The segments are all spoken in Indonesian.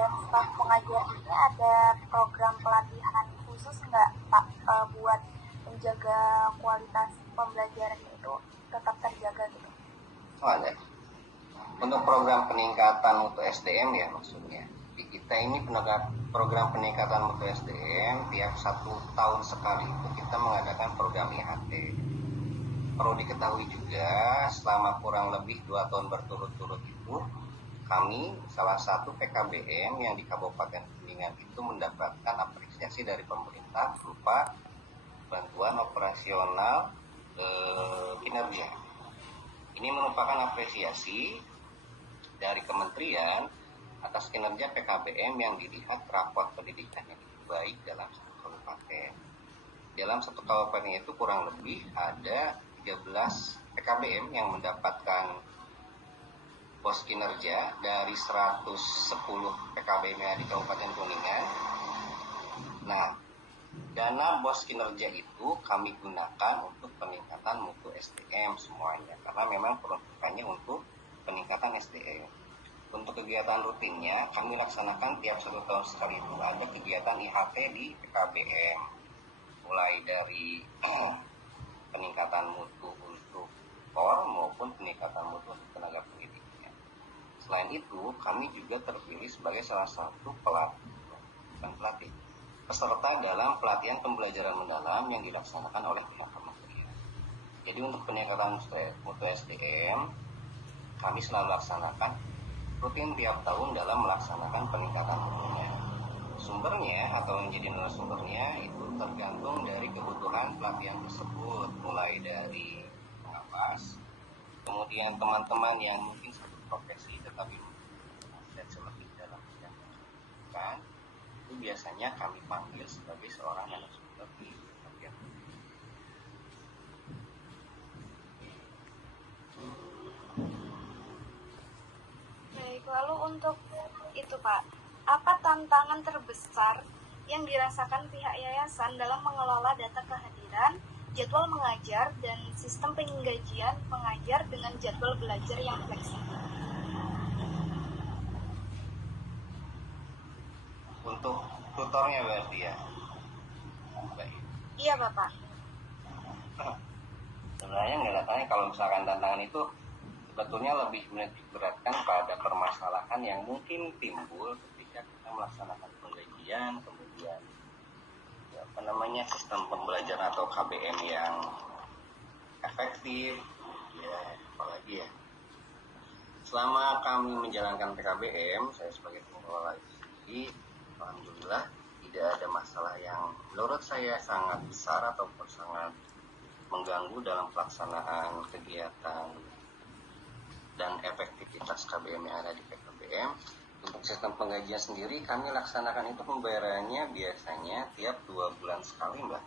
dan staf pengajar ini ada program pelatihan khusus nggak Pak buat menjaga kualitas pembelajaran itu tetap terjaga gitu? Oh, ada. Untuk program peningkatan mutu SDM ya maksudnya. Di kita ini program peningkatan mutu SDM tiap 1 tahun sekali itu kita mengadakan program IHT. Perlu diketahui juga selama kurang lebih 2 tahun berturut-turut itu kami salah satu PKBM yang di Kabupaten Kuningan itu mendapatkan apresiasi dari pemerintah berupa bantuan operasional kinerja. Ini merupakan apresiasi dari kementerian atas kinerja PKBM yang dilihat rapor pendidikannya itu baik dalam satu kabupaten. Dalam satu kabupaten itu kurang lebih ada 13 PKBM yang mendapatkan pos kinerja dari 110 PKBM yang di Kabupaten Kuningan. Nah, dana bos kinerja itu kami gunakan untuk peningkatan mutu SDM semuanya, karena memang peruntukannya untuk peningkatan SDM. Untuk kegiatan rutinnya kami laksanakan tiap 1 tahun sekali itu ada kegiatan IHT di PKBM, mulai dari peningkatan mutu untuk KOR maupun peningkatan mutu untuk tenaga pendidiknya. Selain itu, kami juga terpilih sebagai salah satu peserta dalam pelatihan pembelajaran mendalam yang dilaksanakan oleh pihak kementerian. Jadi untuk peningkatan mutu SDM, kami selalu laksanakan rutin tiap tahun dalam melaksanakan peningkatan mutunya. Sumbernya atau yang jadi narasumbernya itu tergantung dari kebutuhan pelatihan tersebut, mulai dari pengawas, kemudian teman-teman yang mungkin satu profesi tetapi akses lebih dalam bidang pendidikan, itu biasanya kami panggil sebagai seorang narasumber di pelatihan. Baik, lalu untuk itu Pak, apa tantangan terbesar yang dirasakan pihak yayasan dalam mengelola data kehadiran, jadwal mengajar, dan sistem penggajian pengajar dengan jadwal belajar yang fleksibel? Untuk tutornya berarti ya? Baik. Iya Bapak. Sebenarnya nggak datangnya kalau misalkan tantangan itu sebetulnya lebih menitikberatkan pada permasalahan yang mungkin timbul ketika kita melaksanakan penggajian, kemudian sistem pembelajaran atau KBM yang efektif, ya apalagi ya. Selama kami menjalankan PKBM, saya sebagai pengelola ini, alhamdulillah tidak ada masalah yang menurut saya sangat besar ataupun sangat mengganggu dalam pelaksanaan kegiatan dan efektivitas KBM yang ada di PKBM. Untuk sistem penggajian sendiri kami laksanakan itu pembayarannya biasanya tiap 2 bulan sekali Mbak.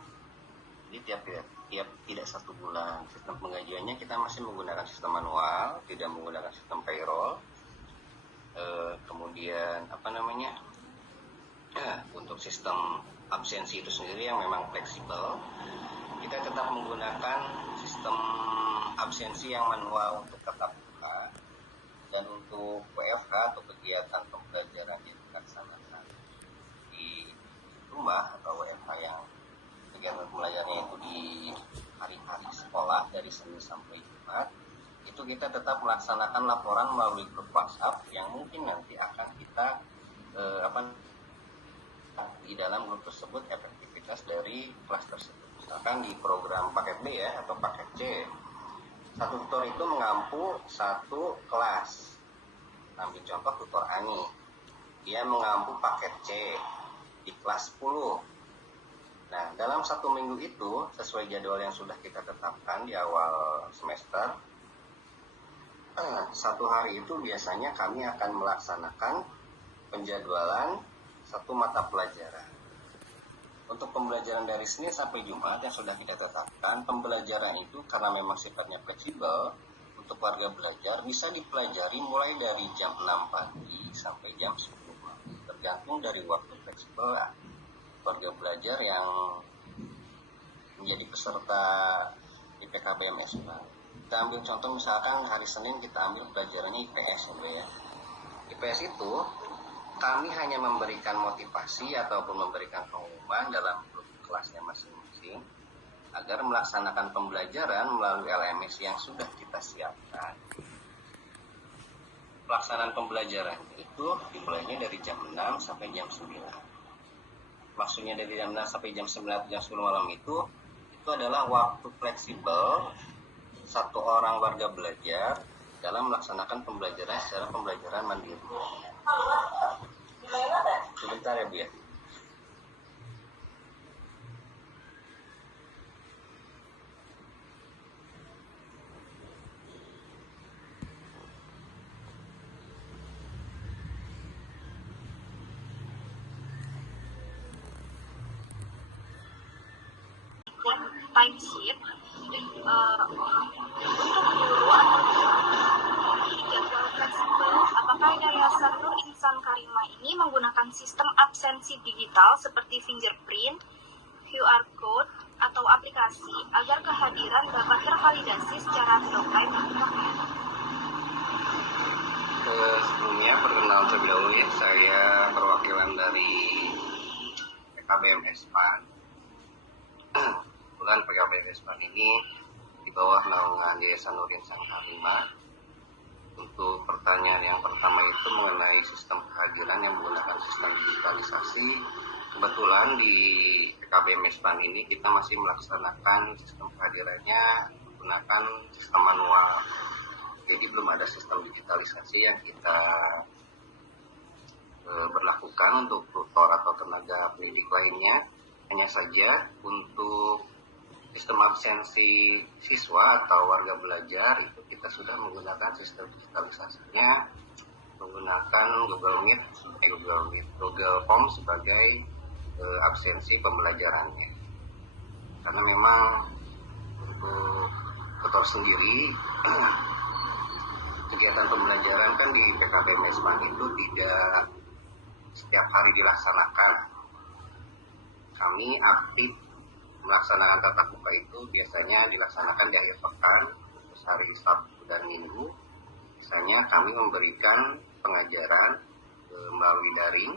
Jadi tiap tidak 1 bulan. Sistem penggajiannya kita masih menggunakan sistem manual, tidak menggunakan sistem payroll. Kemudian untuk sistem absensi itu sendiri yang memang fleksibel, kita tetap menggunakan sistem absensi yang manual untuk tetap buka, dan untuk WFH atau kegiatan pembelajaran yang dilaksanakan di rumah atau WFH yang kegiatan pembelajarannya itu di hari-hari sekolah dari Senin sampai Jumat, itu kita tetap melaksanakan laporan melalui grup WhatsApp yang mungkin nanti akan kita di dalam grup tersebut efektivitas dari kelas tersebut. Misalkan di program paket B ya atau paket C, satu tutor itu mengampu 1 kelas. Ambil contoh tutor Ani, dia mengampu paket C di kelas 10. Nah, dalam 1 minggu itu sesuai jadwal yang sudah kita tetapkan di awal semester, 1 hari itu biasanya kami akan melaksanakan penjadwalan 1 mata pelajaran. Untuk pembelajaran dari Senin sampai Jumat yang sudah kita tetapkan, pembelajaran itu karena memang sifatnya fleksibel, untuk warga belajar bisa dipelajari mulai dari jam 6 pagi sampai jam 10 malam. Tergantung dari waktu fleksibel warga belajar yang menjadi peserta di PKBM SPA. Kita ambil contoh misalkan hari Senin kita ambil pelajarannya IPS ya. IPS itu kami hanya memberikan motivasi ataupun memberikan pengumuman dalam grup kelasnya masing-masing agar melaksanakan pembelajaran melalui LMS yang sudah kita siapkan. Pelaksanaan pembelajaran itu dimulainya dari jam 6 sampai jam 9. Maksudnya dari jam 6 sampai jam 9 atau jam 10 malam itu adalah waktu fleksibel satu orang warga belajar dalam melaksanakan pembelajaran secara pembelajaran mandiri. Sebentar ya Bu ya. Timesheet untuk guru atau jadwal fleksibel, apakah Yayasan Nur Insan Karimah ini menggunakan sistem absensi digital seperti fingerprint, QR code, atau aplikasi agar kehadiran dapat tervalidasi secara real-time? Sebelumnya perkenalan terlebih dahulu ya, saya perwakilan dari PKBM Espan. Kebetulan PKBM Espan ini di bawah naungan Yayasan Nur Insan Karimah. Untuk pertanyaan yang pertama itu mengenai sistem kehadiran yang menggunakan sistem digitalisasi. Kebetulan di PKBM Espan ini kita masih melaksanakan sistem kehadirannya menggunakan sistem manual. Jadi belum ada sistem digitalisasi yang kita berlakukan untuk tutor atau tenaga pendidik lainnya. Hanya saja untuk sistem absensi siswa atau warga belajar itu kita sudah menggunakan sistem digitalisasinya menggunakan Google Form sebagai absensi pembelajarannya. Karena memang untuk tutor sendiri kegiatan pembelajaran kan di PKBM Espan itu tidak setiap hari dilaksanakan. Kami aktif melaksanakan tatap muka itu biasanya dilaksanakan di akhir pekan, khusus hari Sabtu dan Minggu. Misalnya kami memberikan pengajaran melalui daring,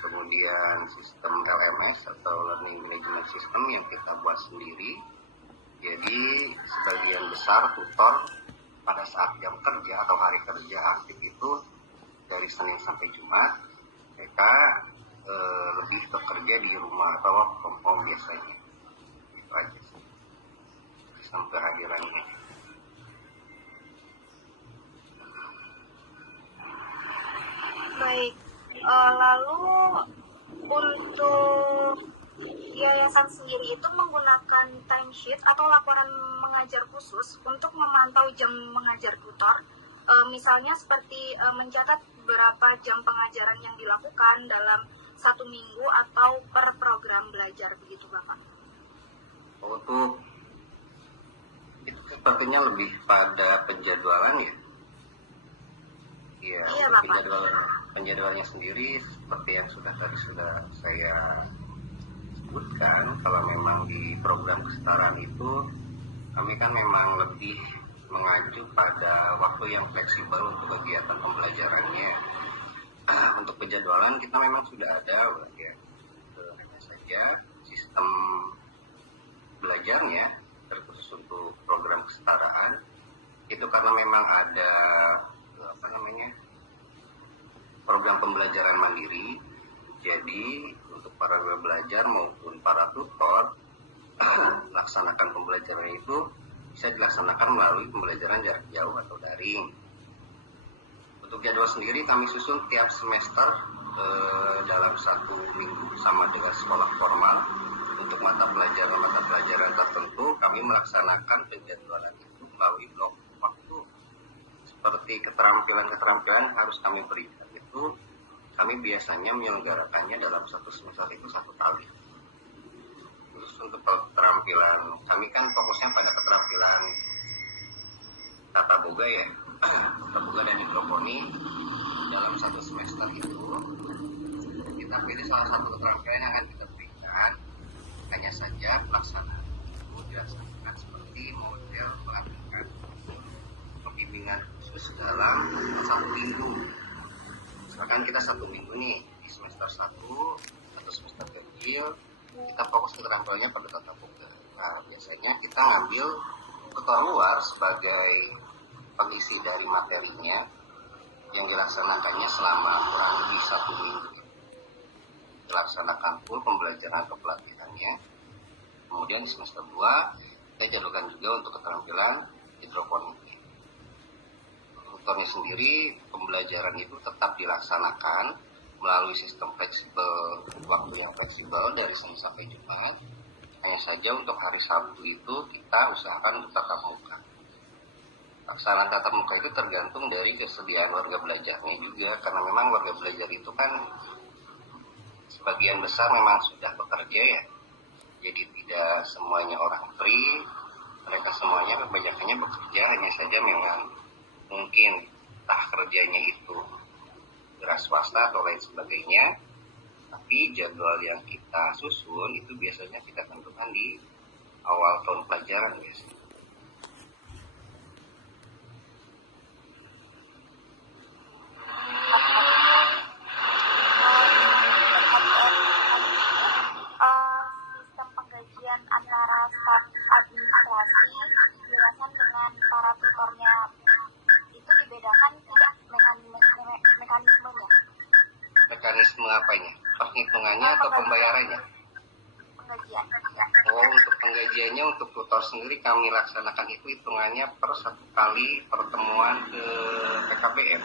kemudian sistem LMS atau Learning Management System yang kita buat sendiri. Jadi sebagian besar tutor pada saat jam kerja atau hari kerja aktif itu dari Senin sampai Jumat mereka lebih bekerja di rumah atau work from home biasanya. Itu aja sih sistem kehadirannya. Baik, lalu untuk yayasan sendiri itu menggunakan timesheet atau laporan mengajar khusus untuk memantau jam mengajar tutor, misalnya seperti mencatat berapa jam pengajaran yang dilakukan dalam satu minggu atau per program belajar, begitu Bapak? Untuk itu sepertinya lebih pada penjadwalan ya. Iya, penjadwalannya sendiri seperti yang tadi sudah saya sebutkan. Kalau memang di program kesetaraan itu kami kan memang lebih mengacu pada waktu yang fleksibel untuk kegiatan pembelajarannya. Untuk penjadwalan kita memang sudah ada ya. Hanya saja sistem belajarnya terkhusus untuk program kesetaraan itu karena memang ada program pembelajaran mandiri. Jadi untuk para belajar maupun para tutor laksanakan pembelajaran itu bisa dilaksanakan melalui pembelajaran jarak jauh atau daring. Untuk jadwal sendiri kami susun tiap semester dalam satu minggu bersama dengan sekolah formal. Untuk mata pelajaran tertentu kami melaksanakan penjadwalan itu melalui blok waktu. Seperti keterampilan harus kami berikan itu kami biasanya menyelenggarakannya dalam satu semester itu satu kali. Terus untuk keterampilan kami kan fokusnya pada keterampilan tata boga ya. Tata boga dan hidroponi dalam satu semester itu kita pilih salah satu keterampilan yang akan kita berikan. Hanya saja pelaksanaan itu dilaksanakan seperti model melakukan pembimbingan khusus dalam satu minggu. Misalkan kita 1 minggu nih di semester 1 atau semester kecil, kita fokus keterampilannya pada tatap muka. Nah, biasanya kita ngambil tutor luar sebagai pengisi dari materinya yang dilaksanakannya selama kurang lebih 1 minggu. Dilaksanakan full pembelajaran kepelatihannya. Kemudian di semester 2 kita jadwalkan juga untuk keterampilan hidroponik. Tutornya sendiri, pembelajaran itu tetap dilaksanakan melalui sistem fleksibel, waktu yang fleksibel dari Senin sampai Jumat. Hanya saja untuk hari Sabtu itu kita usahakan tatap muka. Pelaksanaan tatap muka itu tergantung dari kesediaan warga belajarnya juga, karena memang warga belajar itu kan sebagian besar memang sudah bekerja ya, jadi tidak semuanya orang free, mereka semuanya kebanyakannya bekerja, hanya saja memang mungkin entah kerjanya itu wira swasta atau lain sebagainya, tapi jadwal yang kita susun itu biasanya kita tentukan di awal tahun pelajaran biasanya. Sistem penggajian antara staf administrasi yayasan dengan para tutornya itu dibedakan tidak mekanismenya? Mekanisme apanya? Perhitungannya atau pembayarannya? Penggajian. Oh, untuk penggajiannya untuk tutor sendiri kami laksanakan itu hitungannya per 1 kali pertemuan ke PKBM.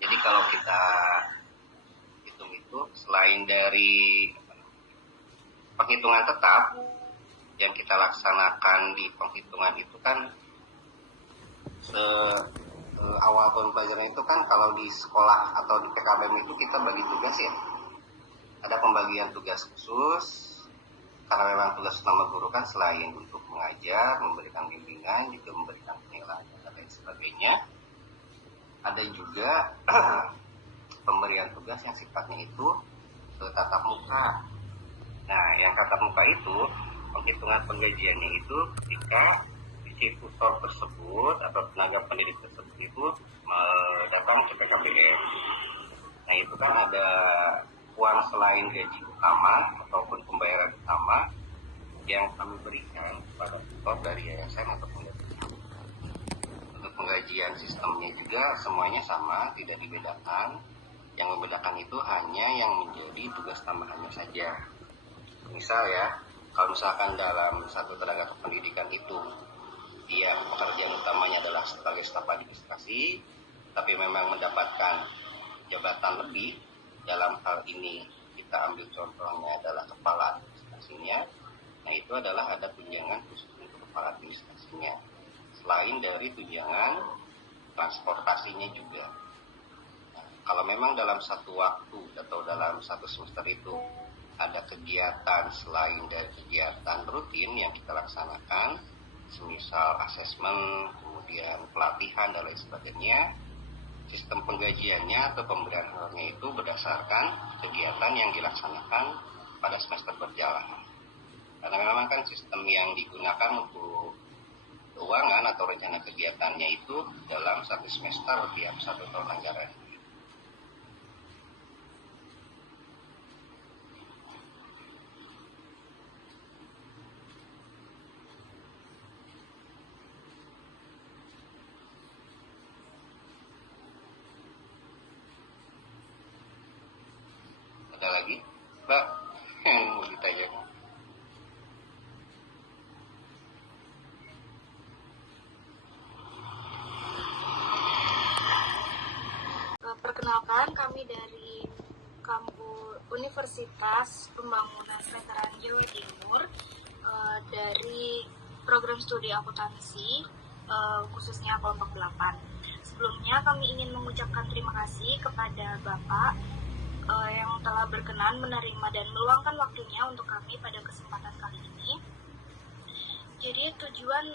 Jadi kalau kita hitung itu, selain dari penghitungan tetap yang kita laksanakan di penghitungan itu kan awal tahun pelajaran itu kan, kalau di sekolah atau di PKBM itu kita bagi tugas ya. Ada pembagian tugas khusus, karena memang tugas utama guru kan selain untuk mengajar, memberikan bimbingan, juga memberikan penilaian dan lain sebagainya. Ada juga pemberian tugas yang sifatnya itu tatap muka. Nah, yang tatap muka itu penghitungan penggajiannya itu ketika si tutor tersebut atau tenaga pendidik tersebut itu datang ke PKBM. Nah, itu kan ada uang selain gaji utama ataupun pembayaran utama yang kami berikan kepada tutor dari yayasan ataupun dari untuk penggajian sistemnya juga semuanya sama, tidak dibedakan. Yang membedakan itu hanya yang menjadi tugas tambahannya saja. Misal ya, kalau misalkan dalam satu tenaga kependidikan itu dia pekerjaan utamanya adalah sebagai staf administrasi, tapi memang mendapatkan jabatan lebih. Dalam hal ini kita ambil contohnya adalah kepala administrasinya. Nah, itu adalah ada tunjangan khusus untuk kepala administrasinya, selain dari tunjangan transportasinya juga. Nah, kalau memang dalam satu waktu atau dalam satu semester itu ada kegiatan selain dari kegiatan rutin yang kita laksanakan, semisal asesmen, kemudian pelatihan dan lain sebagainya, sistem penggajiannya atau pemberian honornya itu berdasarkan kegiatan yang dilaksanakan pada semester berjalan. Karena memang kan sistem yang digunakan untuk keuangan atau rencana kegiatannya itu dalam satu semester tiap 1 tahun anggaran. Ada lagi, Mbak, yang mau ditanyakan? Perkenalkan, kami dari kampus Universitas Pembangunan Veteran Jawa Timur, dari program studi akuntansi, khususnya kelompok 8. Sebelumnya kami ingin mengucapkan terima kasih kepada Bapak yang telah berkenan menerima dan meluangkan waktunya untuk kami pada kesempatan kali ini. Jadi tujuan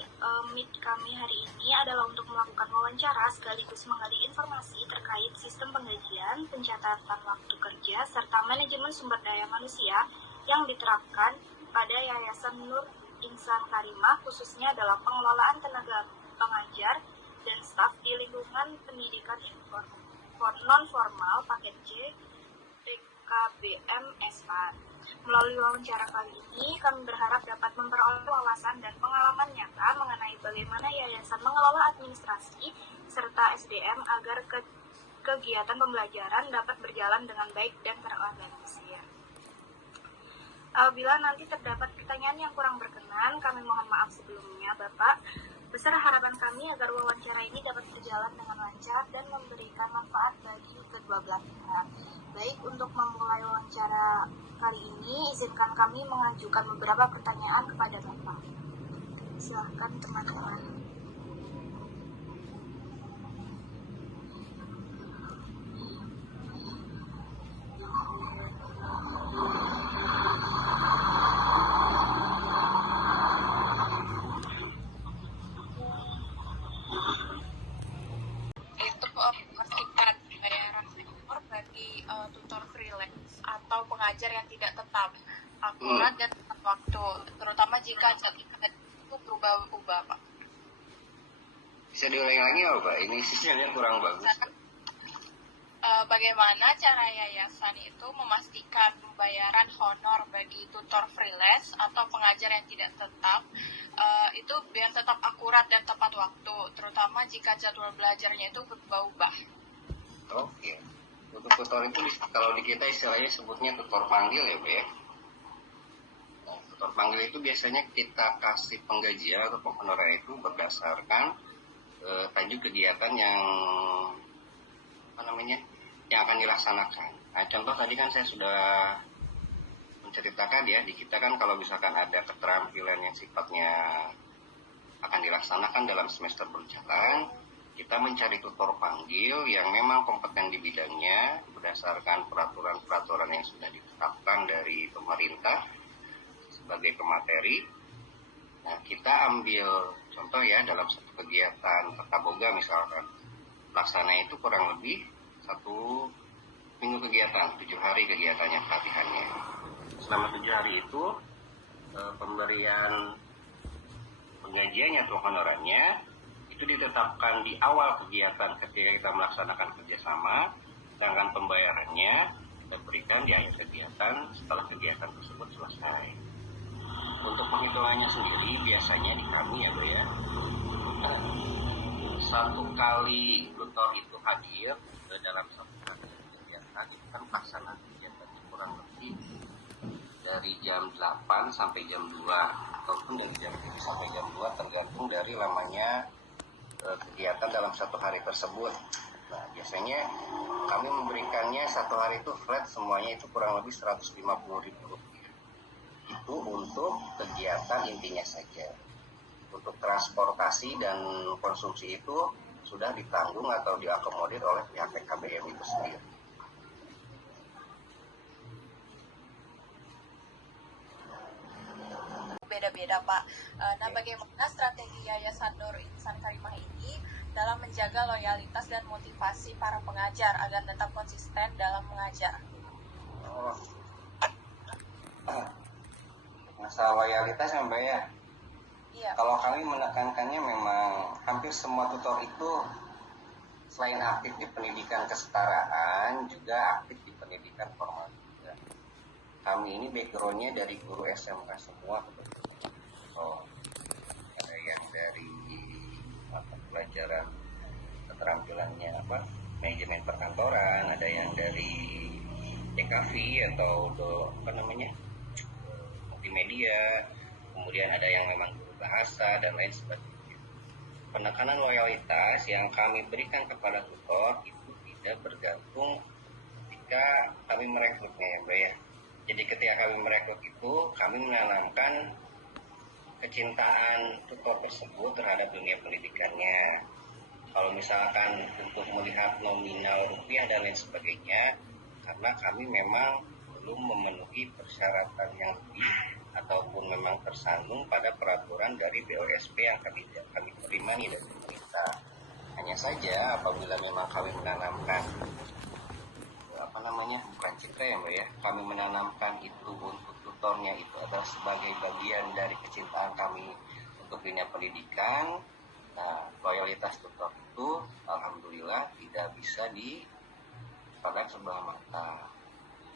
meet kami hari ini adalah untuk melakukan wawancara sekaligus menggali informasi terkait sistem penggajian, pencatatan waktu kerja, serta manajemen sumber daya manusia yang diterapkan pada Yayasan Nur Insan Karimah, khususnya dalam pengelolaan tenaga pengajar dan staf staf di lingkungan pendidikan non formal paket C PKBM S4. Melalui wawancara kali ini, kami berharap dapat memperoleh wawasan dan pengalaman nyata mengenai bagaimana yayasan mengelola administrasi serta SDM agar kegiatan pembelajaran dapat berjalan dengan baik dan terorganisir. Apabila nanti terdapat pertanyaan yang kurang berkenan, kami mohon maaf sebelumnya, Bapak. Besar harapan kami agar wawancara ini dapat berjalan dengan lancar dan memberikan manfaat bagi kedua belah pihak. Baik, untuk memulai wawancara kali ini, izinkan kami mengajukan beberapa pertanyaan kepada Bapak. Silakan teman-teman. Tutor freelance atau pengajar yang tidak tetap, akurat dan tepat waktu, terutama jika jadwal itu berubah-ubah, Pak. Bisa diulangi lagi nggak, Pak? Ini sinyalnya kurang bagus. Bagaimana cara yayasan itu memastikan pembayaran honor bagi tutor freelance atau pengajar yang tidak tetap itu biar tetap akurat dan tepat waktu, terutama jika jadwal belajarnya itu berubah-ubah. Oke. Untuk tutor itu kalau di kita istilahnya sebutnya tutor panggil ya, Pak ya. Nah, tutor panggil itu biasanya kita kasih penggajian atau honorer itu berdasarkan tajuk kegiatan yang yang akan dilaksanakan. Nah, contoh tadi kan saya sudah menceritakan ya, di kita kan kalau misalkan ada keterampilan yang sifatnya akan dilaksanakan dalam semester berjalan, kita mencari tutor panggil yang memang kompeten di bidangnya berdasarkan peraturan-peraturan yang sudah ditetapkan dari pemerintah sebagai pemateri. Nah, kita ambil contoh ya, dalam satu kegiatan tata boga misalkan, pelaksana itu kurang lebih 1 minggu kegiatan, 7 hari kegiatannya, pelatihannya. Selama 7 hari itu pemberian penggajiannya atau honorarnya itu ditetapkan di awal kegiatan ketika kita melaksanakan kerjasama, sedangkan pembayarannya kita berikan di akhir kegiatan setelah kegiatan tersebut selesai. Untuk penghitungannya sendiri biasanya di kami ya, Bu ya, 1 kali tutor itu hadir dalam 1 hari kegiatan, itu kan pelaksanaan kegiatan kurang lebih dari jam 8 sampai jam 2 ataupun dari jam 7 sampai jam 2 tergantung dari lamanya kegiatan dalam 1 hari tersebut. Nah, biasanya kami memberikannya 1 hari itu flat semuanya itu kurang lebih 150.000 rupiah. Itu untuk kegiatan intinya saja. Untuk transportasi dan konsumsi itu sudah ditanggung atau diakomodir oleh pihak PKBM itu sendiri. Beda-beda, Pak. Nah, bagaimana strategi Yayasan Nur Insan Karimah ini dalam menjaga loyalitas dan motivasi para pengajar agar tetap konsisten dalam mengajar? Masalah loyalitas ya, Mbak ya? Iya. Kalau kami menekankannya memang hampir semua tutor itu selain aktif di pendidikan kesetaraan juga aktif di pendidikan formal juga. Kami ini backgroundnya dari guru SMK semua. Ada yang dari pelajaran keterampilannya manajemen perkantoran, ada yang dari TKV atau multimedia, kemudian ada yang memang guru bahasa dan lain sebagainya. Penekanan loyalitas yang kami berikan kepada tutor itu tidak bergantung ketika kami merekrutnya ya, Mbak ya. Jadi ketika kami merekrut itu, kami menanamkan kecintaan tutor tersebut terhadap dunia pendidikannya. Kalau misalkan untuk melihat nominal rupiah dan lain sebagainya, karena kami memang belum memenuhi persyaratan yang lebih ataupun memang tersandung pada peraturan dari BOSP yang kami terima nih dari pemerintah. Hanya saja apabila memang kami menanamkan bukan citra ya, Mbak ya, kami menanamkan itu untuk tutornya itu adalah sebagai bagian dari kecintaan kami untuk dunia pendidikan, Nah, loyalitas tutor itu alhamdulillah tidak bisa dipandang sebelah mata.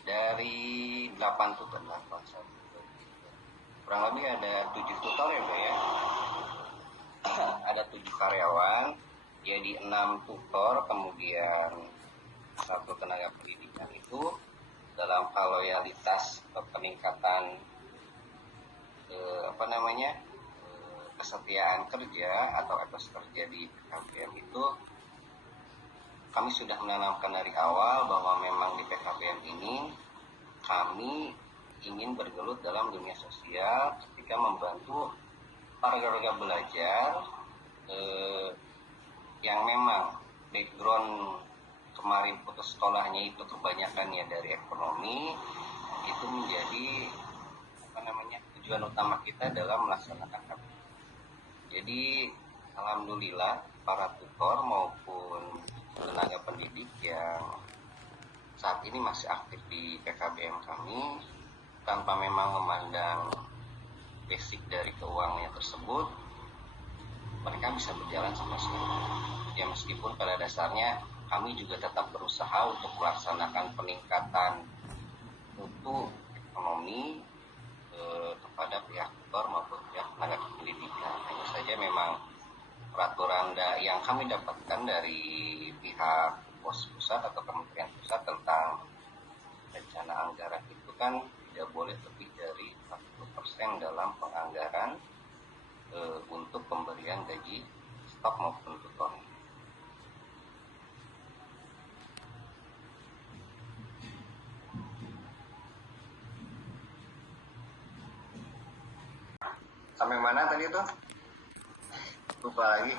Dari 8 tutor, kurang lebih ada 7 tutor ya Mbak ya. Ada 7 karyawan, jadi 6 tutor, kemudian 1 tenaga pendidikan. Itu dalam hal loyalitas peningkatan kesetiaan kerja atau etos kerja di PKBM itu kami sudah menanamkan dari awal bahwa memang di PKBM ini kami ingin bergelut dalam dunia sosial ketika membantu para warga belajar yang memang background kemarin putus sekolahnya itu kebanyakannya dari ekonomi, itu menjadi tujuan utama kita dalam melaksanakan KBM. Jadi alhamdulillah para tutor maupun tenaga pendidik yang saat ini masih aktif di PKBM kami tanpa memang memandang basic dari keuangannya tersebut, mereka bisa berjalan sampai sekarang. Ya meskipun pada dasarnya kami juga tetap berusaha untuk melaksanakan peningkatan mutu ekonomi kepada pihak tutor maupun pihak tenaga pendidikan. Hanya saja memang peraturan yang kami dapatkan dari pihak pos pusat atau kementerian pusat tentang rencana anggaran itu kan tidak boleh lebih dari 40% dalam penganggaran untuk pemberian gaji staf maupun tutor. Sampai mana tadi tuh? Lupa lagi.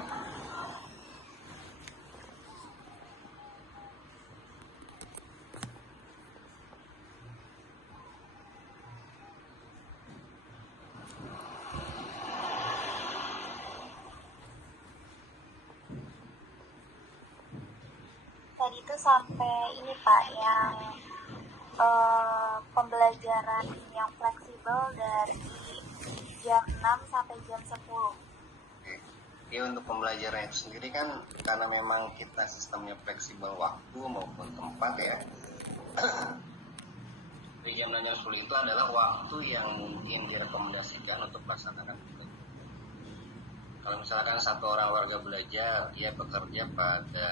Tadi itu sampai ini Pak yang pembelajaran yang fleksibel dari jam 6 sampai jam 10. Ya untuk pembelajaran itu sendiri kan karena memang kita sistemnya fleksibel waktu maupun tempat ya. Di jam 6 jam 10 itu adalah waktu yang mungkin direkomendasikan untuk melaksanakan itu. Kalau misalkan satu orang warga belajar, dia bekerja pada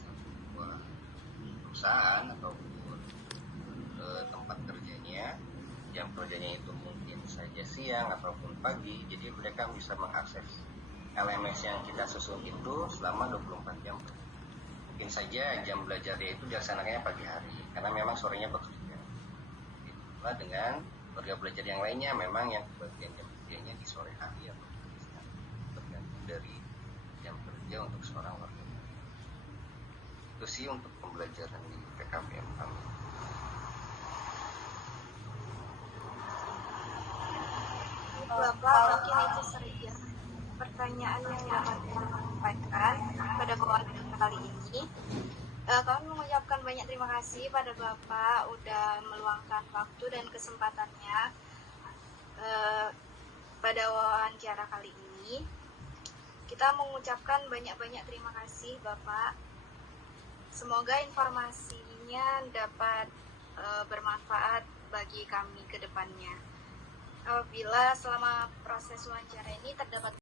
sebuah perusahaan ataupun tempat kerjanya, jam kerjanya itu mungkin saja siang ataupun pagi, jadi mereka bisa mengakses LMS yang kita susun itu selama 24 jam. Mungkin saja jam belajarnya itu dilaksanakannya pagi hari, karena memang sorenya bekerja. Itulah dengan warga belajar yang lainnya, memang yang bagian jam kerjanya di sore hari atau tergantung dari jam kerja untuk seorang warga. Itu sih untuk pembelajaran di PKBM kami. Bapak, mungkin itu saja pertanyaan yang dapat saya sampaikan pada webinar kali ini. Kami mengucapkan banyak terima kasih pada Bapak udah meluangkan waktu dan kesempatannya pada wawancara kali ini. Kita mengucapkan banyak-banyak terima kasih Bapak. Semoga informasinya dapat bermanfaat bagi kami ke depannya. Apabila selama proses wawancara ini terdapat